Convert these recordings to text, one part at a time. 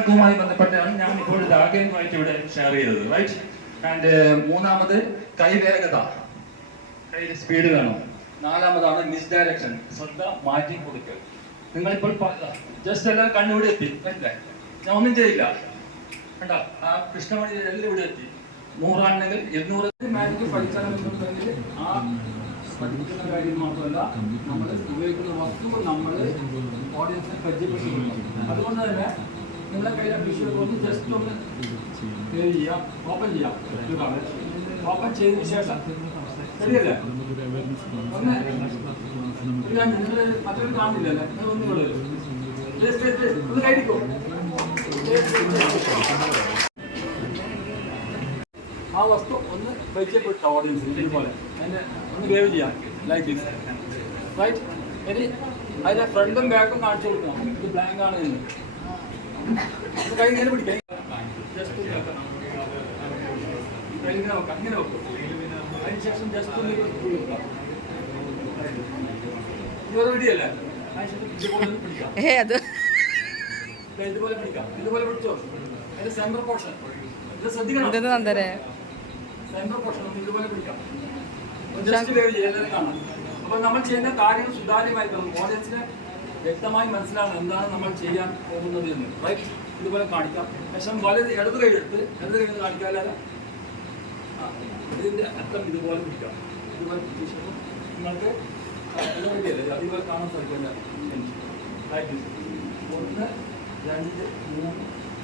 ുമായി ബന്ധപ്പെട്ടാണ് ഞാൻ ഇപ്പോൾ ആകെയുമായിട്ട് ഇവിടെ ഷെയർ ചെയ്തത്, റൈറ്റ്. ആൻഡ് മൂന്നാമത് കൈവേഗത, കയ്യിൽ സ്പീഡ് വേണം. നാലാമതാണ് മിസ്ഡയറക്ഷൻ, ശ്രദ്ധ മാറ്റി കൊടുക്കൽ. നിങ്ങളിപ്പോൾ ജസ്റ്റ് എല്ലാവരും കണ്ണുകൂടി എത്തി, അല്ലേ? ഞാൻ ഒന്നും ചെയ്യില്ല, കണ്ട ആ കൃഷ്ണമണി എല്ലാം ഇവിടെ എത്തി. 100 ആണെങ്കിൽ 200 മാജിക്ക് പഠിച്ചാലെന്നുണ്ടെങ്കിൽ ആ പഠിക്കുന്ന കാര്യം മാത്രമല്ല, നമ്മൾ ഉപയോഗിക്കുന്ന വസ്തുക്കൾ നമ്മൾ ഓഡിയൻസിനെ പരിചയപ്പെടുത്തുന്നു. അതുകൊണ്ട് തന്നെ നിങ്ങളെ കയ്യിലെ വിഷ്വൽ ഒന്ന് ജസ്റ്റ് ഒന്ന് ചെയ്യാം, ഓപ്പൺ ചെയ്യാം. ഓപ്പൺ ചെയ്തതിന് ശേഷം ശരിയല്ലേ, ഒന്ന് നിങ്ങൾ മറ്റൊരു കാണില്ലല്ലേ, നിങ്ങൾ ഒന്നും ഒന്ന് കഴിക്കോ. ആ വസ്തു ഒന്ന് പരിചയപ്പെട്ട ഓഡിയൻസിന് ഇതുപോലെ അതിനെ ഒന്ന് വേവ് ചെയ്യാം, ലൈക്ക് ദിസ്, റൈറ്റ്. ഇനി അതിന്റെ ഫ്രണ്ടും ബാക്കും കാണിച്ചു കൊടുക്കണം. ഇത് ബ്ലാങ്ക് ആണ് എന്ന് കൈ ഇങ്ങനെ പിടിക്കാം, ജസ്റ്റ് കൈ ഇങ്ങനെ വെക്കാം, ഇങ്ങനെ വെക്കും. അതിനുശേഷം ജസ്റ്റ് ഒന്ന് കൊടുക്കാം. ഇതുപോലെ പിടിയല്ലേ, ഇതുപോലെ പിടിക്കാം, ഇതുപോലെ പിടിക്കാം, ഇതുപോലെ പിടിച്ചോ. അതിന്റെ സെൻട്രൽ പോർഷൻ ഇത് ശ്രദ്ധിക്കണം, സെൻട്രൽ പോർഷൻ ഇതുപോലെ പിടിക്കാം. ജസ്റ്റ് വേവ് ചെയ്യാൻ എല്ലാവരും കാണാം. അപ്പോൾ നമ്മൾ ചെയ്യുന്ന കാര്യങ്ങൾ സുതാര്യമായി തരും, ഓഡിയൻസിനെ വ്യക്തമായി മനസ്സിലാകണം എന്താണ് നമ്മൾ ചെയ്യാൻ പോകുന്നത് എന്ന്, റൈറ്റ്. ഇതുപോലെ കാണിക്കാം. ശേഷം ഇടത് കൈ എടുത്ത് കാണിക്കാം, അല്ലാതെ ഇതിൻ്റെ അറ്റം ഇതുപോലെ പിടിക്കാം. ഇതുപോലെ പിടിച്ച ശേഷം നിങ്ങൾക്ക് ഇതുപോലെ കാണാൻ സാധിക്കില്ല. 1 2 3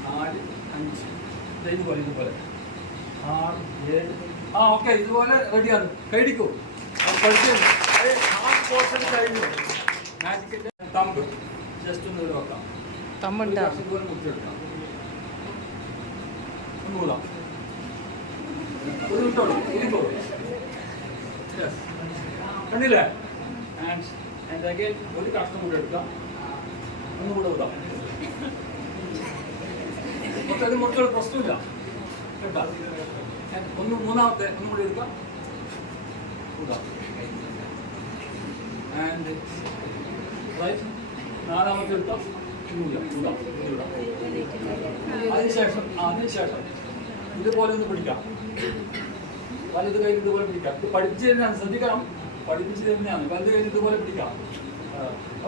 4 5 ഇതുപോലെ 6 7. ഓക്കെ, ഇതുപോലെ റെഡിയാണ്. കൈടിക്കൂ, പഠിച്ചു. കഴിഞ്ഞു. മാജിക്കിന്റെ തമ്പ് ജസ്റ്റ് ഒന്ന് വെക്കാം, തമ്പുണ്ട് ഇതുപോലെ മുറിച്ചെടുക്കാം. ഒന്നുകൂടാം, ഒരു ഇട്ടോളൂ, ഇരിക്കോളൂ. കണ്ടില്ലേ? ആൻഡ് അഗൈൻ ഒരു കഷ്ണം കൂടെ എടുക്കാം, ഒന്നുകൂടെ വിടാം. മൊത്തം മുറിച്ചോളൂ, പ്രശ്നമില്ല കേട്ടോ. മൂന്നാമത്തെ ഒന്നും കൂടി എടുക്കാം, വിടാം. ആൻഡ് റൈറ്റ്, നാലാമത്തെ എടുത്താൽ അതിനുശേഷം ഇതുപോലെ ഒന്ന് പിടിക്കാം, വലത് കയ്യിൽ ഇതുപോലെ പിടിക്കാം. ഇത് പഠിപ്പിച്ചു തരുന്നതാണ്, ശ്രദ്ധിക്കണം, പഠിപ്പിച്ചു തരുന്നതാണ്. വലത് കയ്യിൽ ഇതുപോലെ പിടിക്കാം.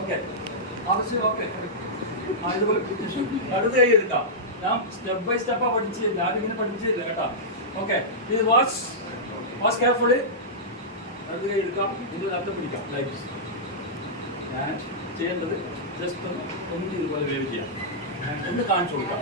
ഓക്കെ, ആവശ്യം. ഓക്കെ, ഇതുപോലെ വലത് കൈ എടുക്കാം. ഞാൻ സ്റ്റെപ്പ് ബൈ സ്റ്റെപ്പാണ് പഠിച്ചു തരില്ല, ആരും ഇങ്ങനെ പഠിപ്പിച്ചു തരില്ല കേട്ടോ. ഓക്കെ, ഇത് വാച്ച് കെയർഫുള്ളി. വലത് കൈ എടുക്കാം, ഇതിൽ അർത്ഥം പിടിക്കാം, ലൈക്ക്. ഞാൻ ചെയ്യേണ്ടത് ജസ്റ്റ് ഒന്ന് ഇതുപോലെ വേവ് ചെയ്യാം, ഒന്ന് കാണിച്ചു കൊടുക്കാം.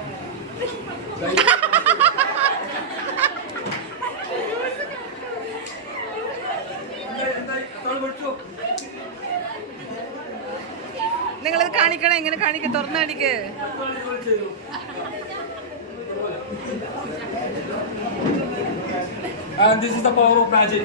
നിങ്ങളത് കാണിക്കണം, എങ്ങനെ കാണിക്ക, തുറന്നു കാണിക്ക്. And this is the power of magic.